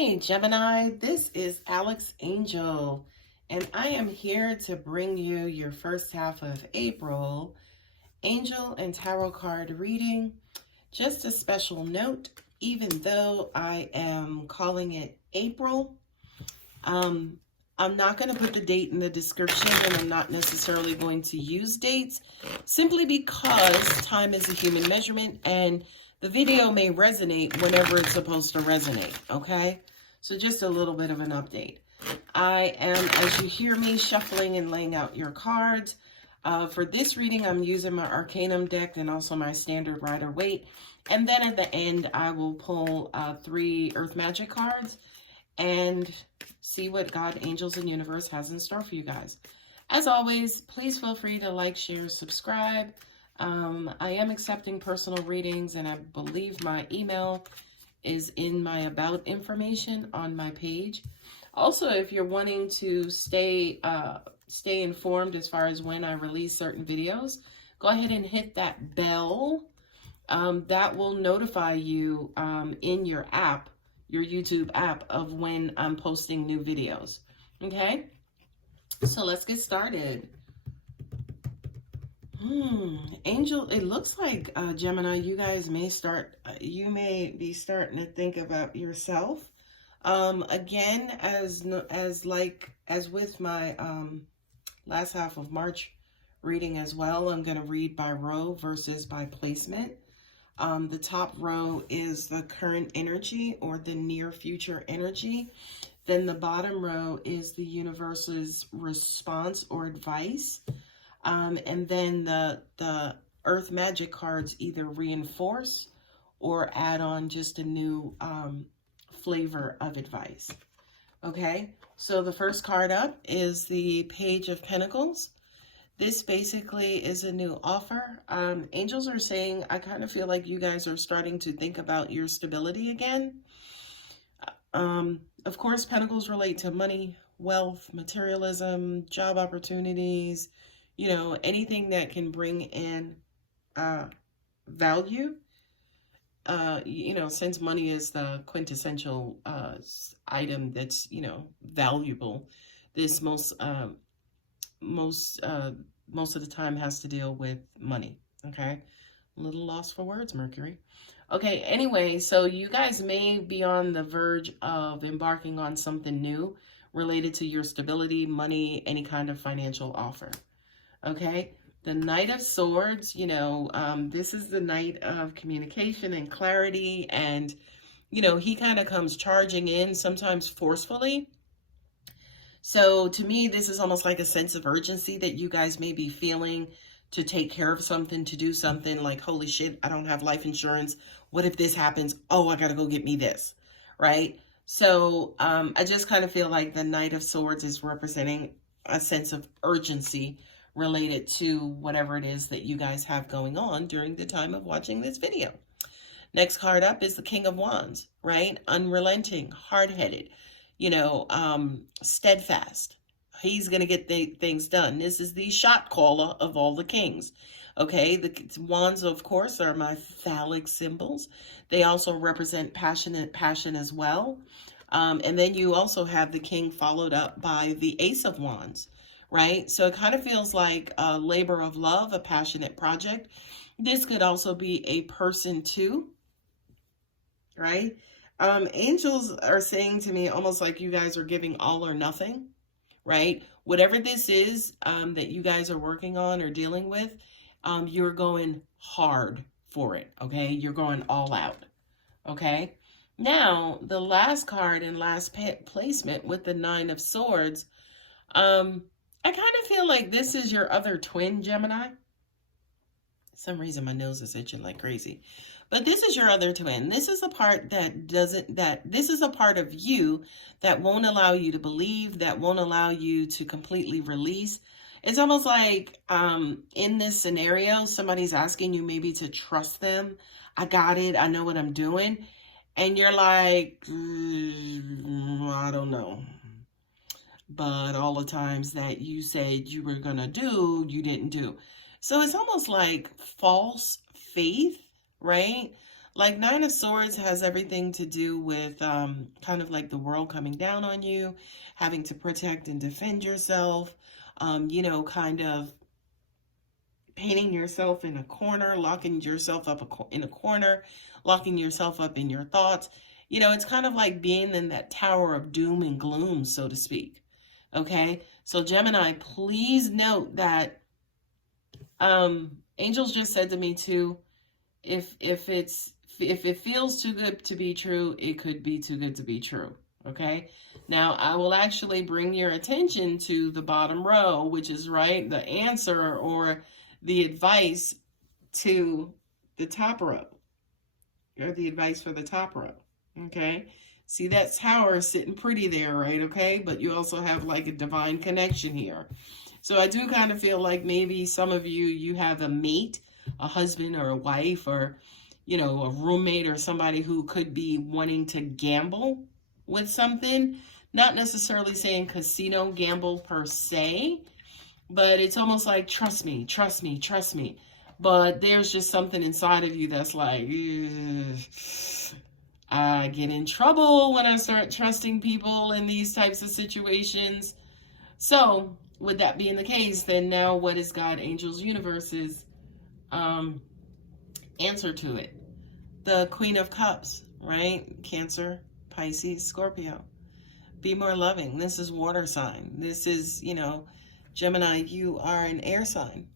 Hi, Gemini. This is Alex Angel, and I am here to bring you your first half of April Angel and Tarot card reading. Just a special note, even though I am calling it April, I'm not going to put the date in the description, and I'm not necessarily going to use dates, simply because time is a human measurement, and the video may resonate whenever it's supposed to resonate, okay? So just a little bit of an update. I am, as you hear me, shuffling and laying out your cards. For this reading, I'm using my Arcanum deck and also my standard Rider-Waite. And then at the end, I will pull 3 Earth Magic cards and see what God, angels, and universe has in store for you guys. As always, please feel free to like, share, subscribe. I am accepting personal readings, and I believe my email is in my about information on my page. Also, if you're wanting to stay informed as far as when I release certain videos, go ahead and hit that bell. That will notify you in your app, your YouTube app, of when I'm posting new videos. Okay? So let's get started. Angel, it looks like Gemini, you guys may be starting to think about yourself. Again, as with my last half of March reading as well, I'm going to read by row versus by placement. The top row is the current energy or the near future energy. Then the bottom row is the universe's response or advice. And then the Earth Magic cards either reinforce or add on just a new flavor of advice. Okay, so the first card up is the Page of Pentacles. This basically is a new offer. Angels are saying, I kind of feel like you guys are starting to think about your stability again. Of course, Pentacles relate to money, wealth, materialism, job opportunities, you know, anything that can bring in value. You know, since money is the quintessential item that's, you know, valuable, this most of the time has to deal with money. Okay, a little lost for words, Mercury. Okay, anyway, so you guys may be on the verge of embarking on something new related to your stability, money, any kind of financial offer. Okay, the Knight of Swords, you know, this is the night of communication and clarity, and, you know, he kind of comes charging in, sometimes forcefully. So to me, this is almost like a sense of urgency that you guys may be feeling to take care of something, to do something, like, holy shit, I don't have life insurance. What if this happens? Oh, I got to go get me this, right? So I just kind of feel like the Knight of Swords is representing a sense of urgency related to whatever it is that you guys have going on during the time of watching this video. Next card up is the King of Wands, right? Unrelenting, hard-headed, you know, steadfast. He's going to get things done. This is the shot caller of all the kings. Okay, the wands, of course, are my phallic symbols. They also represent passion as well. And then you also have the king followed up by the Ace of Wands. Right? So it kind of feels like a labor of love, a passionate project. This could also be a person too, right? Angels are saying to me almost like you guys are giving all or nothing, right? Whatever this is that you guys are working on or dealing with, you're going hard for it, okay? You're going all out, okay? Now, the last card and last placement with the Nine of Swords, I kind of feel like this is your other twin, Gemini. For some reason, my nose is itching like crazy. But this is your other twin. This is a part this is a part of you that won't allow you to believe, that won't allow you to completely release. It's almost like in this scenario, somebody's asking you maybe to trust them. I got it. I know what I'm doing. And you're like, I don't know. But all the times that you said you were going to do, you didn't do. So it's almost like false faith, right? Like Nine of Swords has everything to do with kind of like the world coming down on you, having to protect and defend yourself, you know, kind of painting yourself in a corner, locking yourself up in a corner, locking yourself up in your thoughts. You know, it's kind of like being in that tower of doom and gloom, so to speak. Okay, so Gemini, please note that angels just said to me too, if it feels too good to be true, it could be too good to be true. Okay, now I will actually bring your attention to the bottom row, which is right, the answer or the advice to the top row, or the advice for the top row. Okay, see that tower sitting pretty there, right? Okay, but you also have like a divine connection here. So I do kind of feel like maybe some of you have a mate, a husband or a wife, or, you know, a roommate or somebody who could be wanting to gamble with something. Not necessarily saying casino gamble per se, but it's almost like, trust me, trust me, trust me. But there's just something inside of you that's like, I get in trouble when I start trusting people in these types of situations. So with that being the case, then now what is God, angels, universe's answer to it? The Queen of Cups, right? Cancer, Pisces, Scorpio. Be more loving. This is water sign. This is, you know, Gemini, you are an air sign.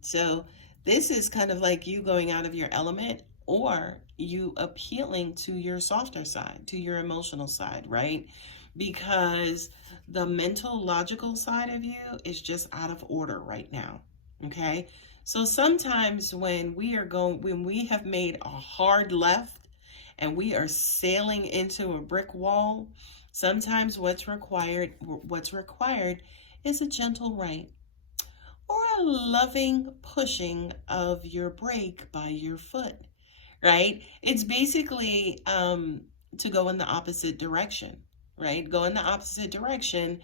So this is kind of like you going out of your element, or you appealing to your softer side, to your emotional side, right? Because the mental, logical side of you is just out of order right now, okay? So sometimes when we have made a hard left and we are sailing into a brick wall, sometimes what's required is a gentle right, or a loving pushing of your brake by your foot, right? It's basically to go in the opposite direction, right? Go in the opposite direction,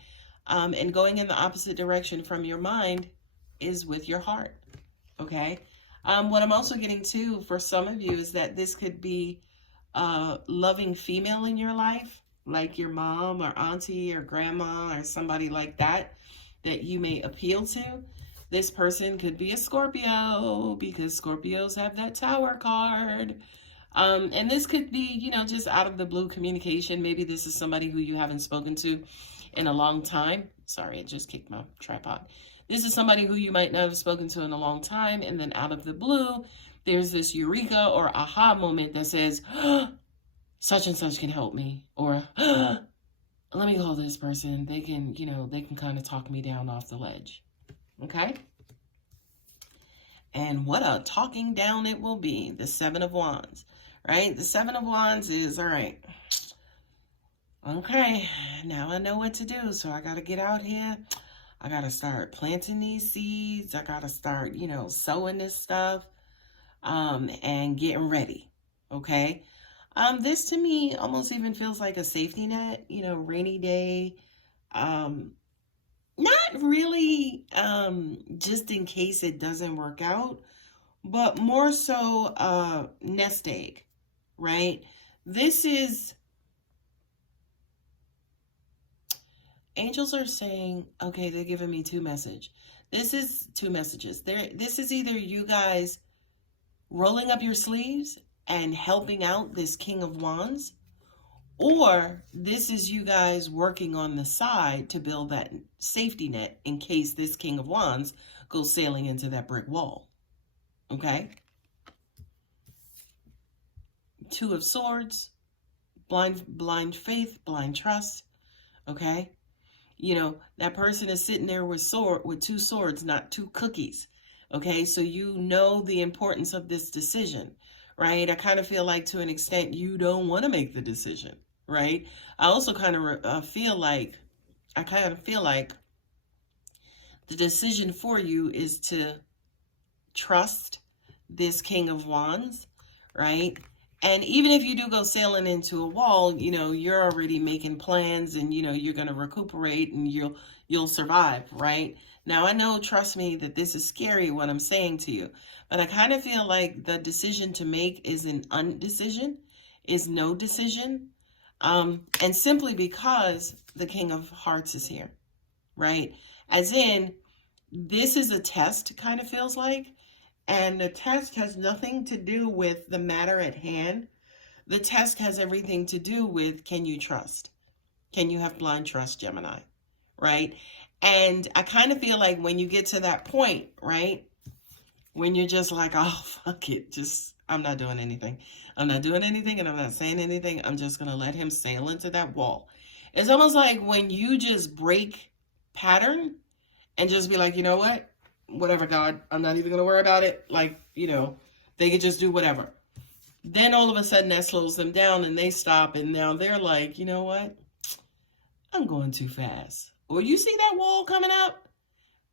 and going in the opposite direction from your mind is with your heart, okay? What I'm also getting to for some of you is that this could be a loving female in your life, like your mom or auntie or grandma or somebody like that you may appeal to. This person could be a Scorpio, because Scorpios have that Tower card. And this could be, you know, just out of the blue communication. Maybe this is somebody who you haven't spoken to in a long time. Sorry, it just kicked my tripod. This is somebody who you might not have spoken to in a long time, and then out of the blue, there's this eureka or aha moment that says, such and such can help me, or let me call this person. They can, you know, they can kind of talk me down off the ledge. Okay? And what a talking down it will be. The Seven of Wands, right? The Seven of Wands is, all right, okay, now I know what to do. So I got to get out here. I got to start planting these seeds. I got to start, you know, sowing this stuff, and getting ready. Okay? This to me almost even feels like a safety net, you know, rainy day. Not really just in case it doesn't work out, but more so nest egg, right? This is, angels are saying, okay, they're giving me two messages. This is two messages. This is either you guys rolling up your sleeves and helping out this King of Wands, or this is you guys working on the side to build that safety net in case this King of Wands goes sailing into that brick wall. Okay? Two of Swords, blind faith, blind trust. Okay? You know, that person is sitting there with two swords, not two cookies. Okay? So you know the importance of this decision, right? I kind of feel like to an extent you don't want to make the decision, right? I also kind of feel like the decision for you is to trust this King of Wands, right? And even if you do go sailing into a wall, you know, you're already making plans and, you know, you're going to recuperate and you'll survive, right? Now, I know, trust me, that this is scary what I'm saying to you, but I kind of feel like the decision to make is an undecision, is no decision. And simply because the King of Hearts is here, right? As in, this is a test, kind of feels like. And the test has nothing to do with the matter at hand. The test has everything to do with, can you trust? Can you have blind trust, Gemini? Right? And I kind of feel like when you get to that point, right? When you're just like, oh, fuck it. I'm not doing anything. I'm not doing anything and I'm not saying anything. I'm just going to let him sail into that wall. It's almost like when you just break pattern and just be like, you know what? Whatever, God, I'm not even going to worry about it. Like, you know, they could just do whatever. Then all of a sudden that slows them down and they stop. And now they're like, you know what? I'm going too fast. Or you see that wall coming up?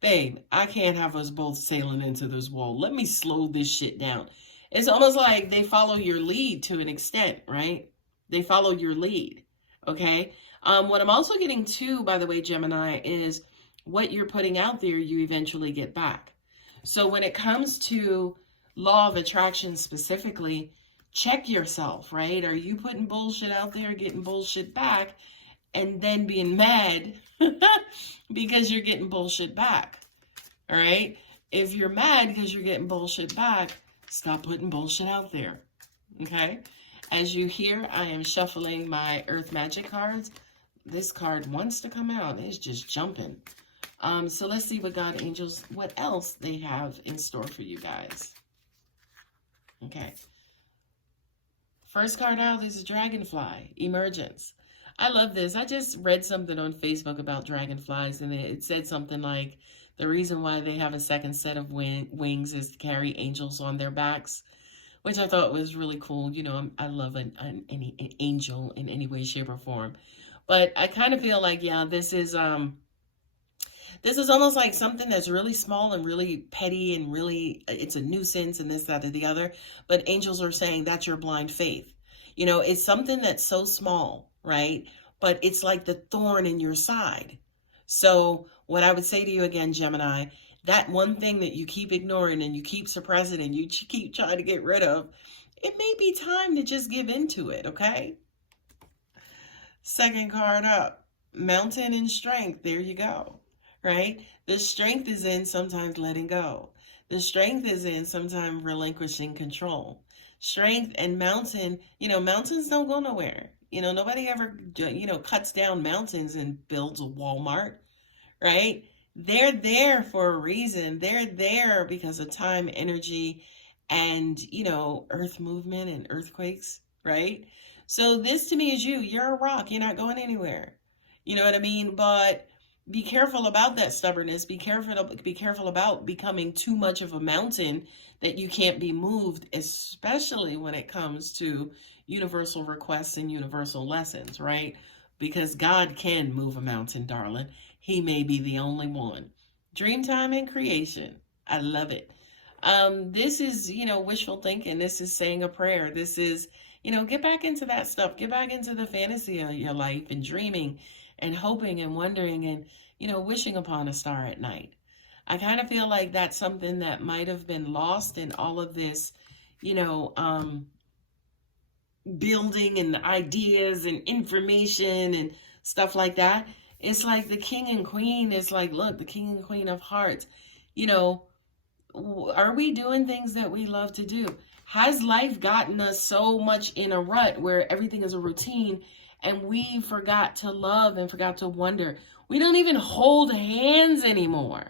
Babe, I can't have us both sailing into this wall. Let me slow this shit down. It's almost like they follow your lead to an extent, right? They follow your lead. Okay. What I'm also getting to, by the way, Gemini, is what you're putting out there, you eventually get back. So when it comes to law of attraction specifically, check yourself, right? Are you putting bullshit out there, getting bullshit back, and then being mad because you're getting bullshit back? All right? If you're mad because you're getting bullshit back, stop putting bullshit out there. Okay? As you hear, I am shuffling my Earth Magic cards. This card wants to come out. It's just jumping. So let's see what God angels, what else they have in store for you guys. Okay. First card out is Dragonfly, Emergence. I love this. I just read something on Facebook about dragonflies, and it said something like the reason why they have a second set of wings is to carry angels on their backs, which I thought was really cool. You know, I love an angel in any way, shape, or form. But I kind of feel like, yeah, this is almost like something that's really small and really petty and really, it's a nuisance and this, that, or the other. But angels are saying that's your blind faith. You know, it's something that's so small, right? But it's like the thorn in your side. So what I would say to you again, Gemini, that one thing that you keep ignoring and you keep suppressing and you keep trying to get rid of, it may be time to just give into it, okay? Second card up, Mountain and Strength. There you go. Right? The strength is in sometimes letting go. The strength is in sometimes relinquishing control. Strength and mountain, you know, mountains don't go nowhere. You know, nobody ever, you know, cuts down mountains and builds a Walmart, right? They're there for a reason. They're there because of time, energy, and, you know, earth movement and earthquakes, right? So this to me is you. You're a rock. You're not going anywhere. You know what I mean? But be careful about that stubbornness. Be careful about becoming too much of a mountain that you can't be moved, especially when it comes to universal requests and universal lessons, right? Because God can move a mountain, darling. He may be the only one. Dreamtime and creation. I love it. This is, you know, wishful thinking. This is saying a prayer. This is, you know, get back into that stuff. Get back into the fantasy of your life and dreaming and hoping and wondering and, you know, wishing upon a star at night. I kind of feel like that's something that might have been lost in all of this, you know, building and ideas and information and stuff like that. It's like the king and queen is like, look, the king and queen of hearts, you know, are we doing things that we love to do? Has life gotten us so much in a rut where everything is a routine and we forgot to love and forgot to wonder? We don't even hold hands anymore,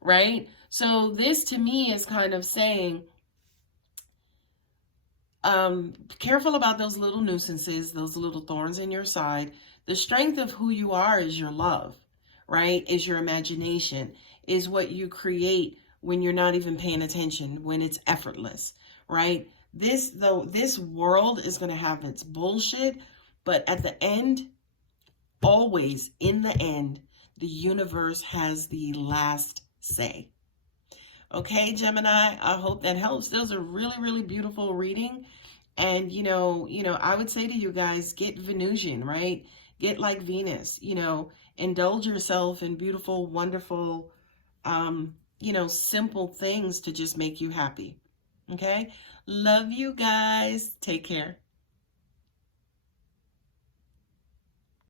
right? So this to me is kind of saying, careful about those little nuisances, those little thorns in your side. The strength of who you are is your love, right? Is your imagination, is what you create when you're not even paying attention, when it's effortless, right? This world is going to have its bullshit, but at the end, always in the end, the universe has the last say. Okay, Gemini, I hope that helps. That was a really, really beautiful reading. And, I would say to you guys, get Venusian, right? Get like Venus, indulge yourself in beautiful, wonderful, simple things to just make you happy. Okay? Love you guys. Take care.